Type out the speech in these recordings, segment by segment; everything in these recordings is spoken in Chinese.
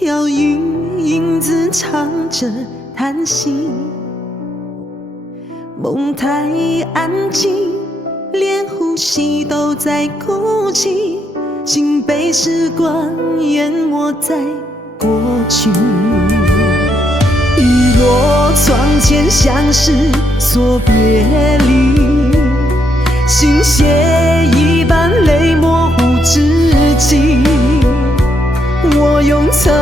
摇曳影子唱着叹息，梦太安静，连呼吸都在哭泣，竟被时光淹没在过去。雨落窗前，像是说别离，心血一般泪模糊至极。我用沉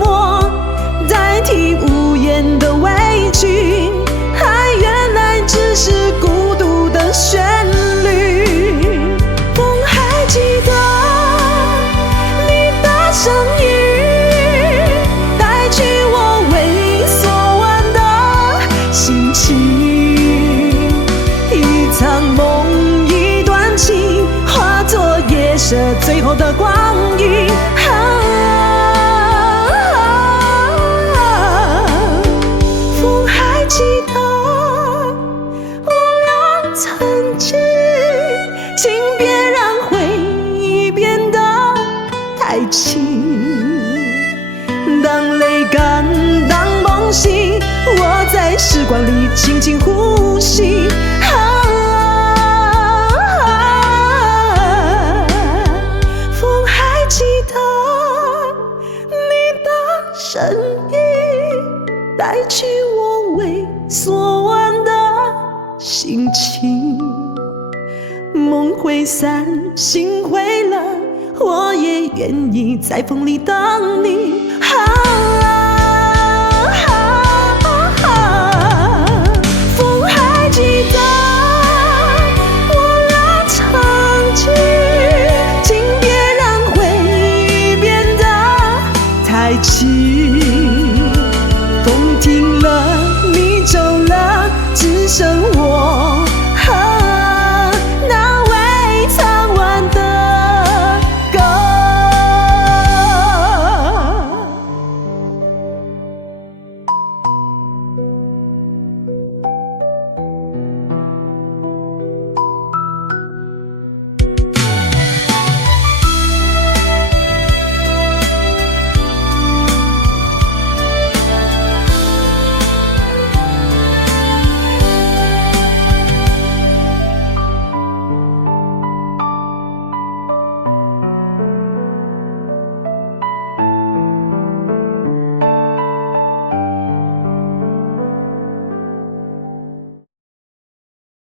默代替无言的委屈，爱原来只是孤独的旋律。风还记得你的声音，带去我未说完的心情。一场梦，一段情，化作夜色最后的光影。风还记得我俩曾经，请别让回忆变得太轻。当泪干，当梦醒，我在时光里轻轻呼吸。风还记得你的声音，带去我未说完的心情。梦会散，心会冷，我也愿意在风里等你。